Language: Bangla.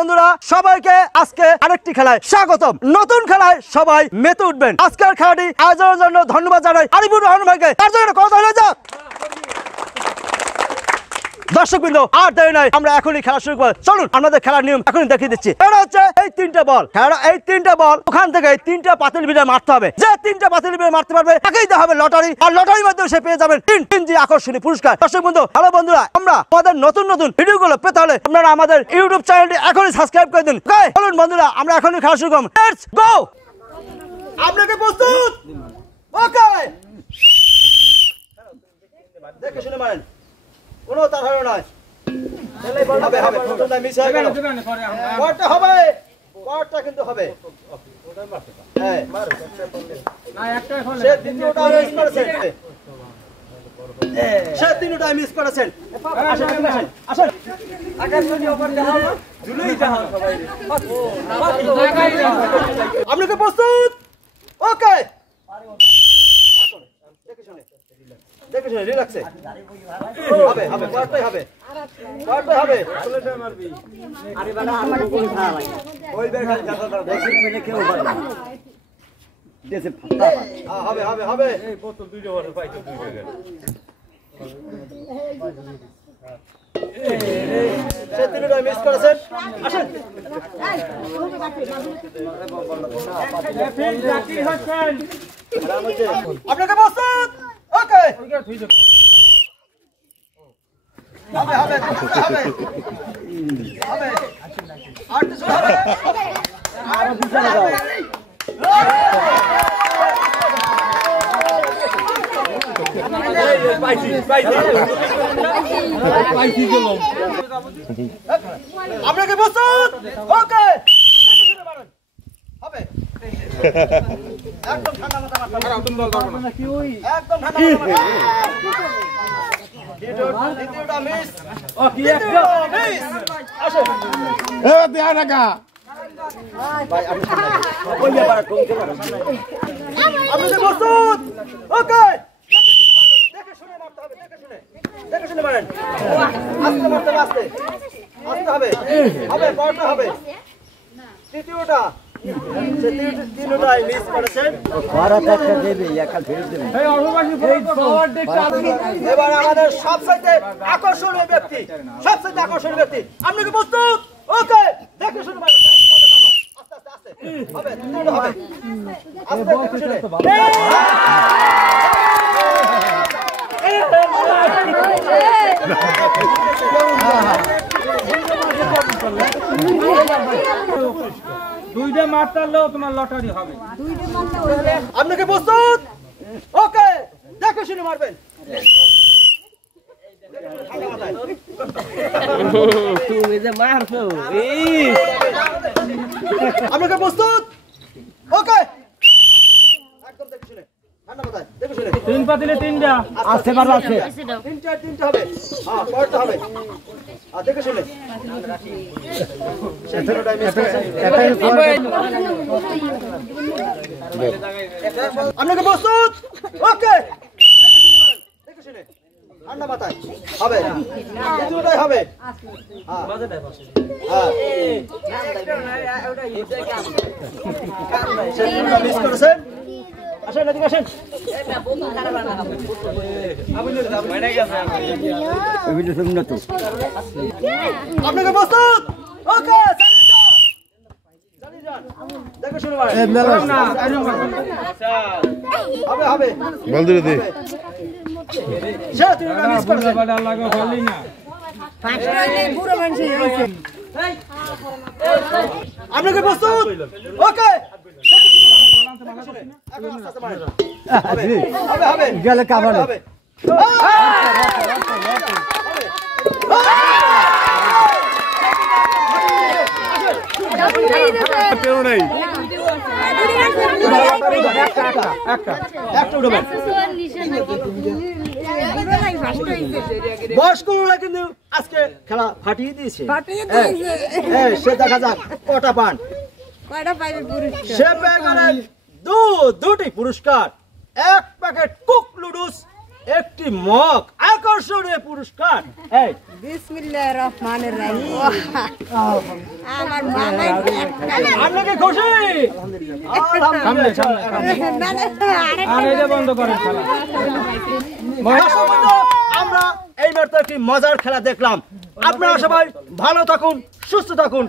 বন্ধুরা সবাইকে আজকে আরেকটি খেলায় স্বাগতম। নতুন খেলায় সবাই মেতে উঠবেন। আজকের খেলাটি আয়োজনের জন্য ধন্যবাদ জানাই আরিফুর রহমান ভাইকে। তার জন্য কথা হয়ে যাক। দর্শকবৃন্দ আর দেরি নাই, আমরা এখনই খেলা শুরু করব। চলুন আমাদের খেলার নিয়ম এখনই দেখিয়ে দিচ্ছি। এটা হচ্ছে এই তিনটা বল, এই তিনটা বল ওখান থেকে এই তিনটা পাতিল বিড়ে মারতে হবে। যে তিনটা পাতিল বিড়ে মারতে পারবে তাকেই দেওয়া হবে লটারি, আর লটারির মাধ্যমে সে পেয়ে যাবেন তিন আকর্ষণীয় পুরস্কার। দর্শকবৃন্দ, হ্যালো বন্ধুরা, আমরা আমাদের নতুন নতুন ভিডিওগুলো পেতে হলে আপনারা আমাদের ইউটিউব চ্যানেলটি এখনই সাবস্ক্রাইব করে দিন। চলুন বন্ধুরা, আমরা এখনই খেলা শুরু করব। Let's go. আপনাকে প্রস্তুত? ওকে, দেখে শুনে মারেন, কোনো তাড়াহুড়ো নয়। হবে হবে, প্রথমটা মিস হয়ে গেল। পরটা হবে, পরটা কিন্তু হবে। হ্যাঁ, না একটা এখন সে তিনটা মিস করেছেন। সে তিনটা মিস করেছেন। আসেন আসেন আসেন, আকাশ যদি ওপর দেখাও না, ঝুলেই দেখাও সবাই। আপনি কি প্রস্তুত? ওকে, দেখে শুনে রিল্যাক্সে হবে হবে, পরটাই হবে, পরটাই হবে। আরে বাবা আমার কোন খাওয়া লাগে ওই বের খালি জায়গা দাও, দেখি মানে কেউ পারে না দেশে ফাটা। হবে হবে হবে, এই বোতল দুইটা ওয়াটার পাইছো দুই জায়গায়। সে তিনটা মিস করেছেন। আসেন, আপনাকে প্রস্তুত? ওকে, হবে হবে হবে হবে, আর কিছু হবে, আর পিছনে যাও। আপনাকে প্রস্তুত? ওকে, হবে। একদম ঠান্ডা মাথা মারতে হবে, একদম ঠান্ডা মাথা। দ্বিতীয়টা মিস। ও কি একটা মিস। আসো এ দেয়া টাকা ভাই, আপনি ওই ব্যাপারে কমতে পারেন। আপনি প্রস্তুত? ওকে, দেখে শুনে মারতে হবে, দেখে শুনে মারেন। আস্তে মারতে হবে, আস্তে আস্তে হবে হবে, পরটা হবে। তৃতীয়টা তিনটাই মিস করেছেন। এবার আমাদের সবচেয়ে আকর্ষণীয় ব্যক্তি, সবচেয়ে আকর্ষণীয় ব্যক্তি। আপনি কি প্রস্তুত? ওকে, দেখে শুনে মারেন। আস্তে আস্তে আস্তে হবে, তিনটা হবে, আস্তে দেখে শুনে। দুইটা মারতালেও তোমার লটারি হবে। আপনাকে প্রস্তুত? ওকে, দেখে শুনে মারবেন। তুমি যে মারছো, আপনাকে প্রস্তুত? ওকে, একদম দেখে শুনে, ঠান্ডা মাথায় দেখে শুনে। তিন পাতিলে তিনটা আছে, বার আছে, তিনটা হবে। হ্যাঁ, পরটা হবে, আর দেখে শুনে। আপনাকে প্রস্তুত? ওকে, দেখে শুনে, ঠান্ডা মাথায় হবে, দুটোটাই হবে। মিস করেছেন। আসেন এদিকে আসেন। আপনাকে প্রস্তুত? ওকে, দেখে শুনে মারেন। হবে হবে, বলদিরে দে। সে তিনটা মিস করেছেন। আপনাকে প্রস্তুত? ওকে, গেলে কাভার হবে। কেউ নাই। বয়স্করা কিন্তু আজকে খেলা ফাটিয়ে দিয়েছে। সে দেখা যাক কটা পান। সে পেয়ে গেলেন দুটি পুরস্কার। এক প্যাকেট কুক নুডলস একটি মগ আকর্ষণীয় পুরস্কার। এই বিসমিল্লাহির রহমানির রহিম। আমার মামা আপনি কি খুশি? আলহামদুলিল্লাহ। আর এটা বন্ধ করেন খেলা। দর্শক বন্ধু, আমরা এই মুহূর্তে একটি মজার খেলা দেখলাম। আপনারা সবাই ভালো থাকুন, সুস্থ থাকুন।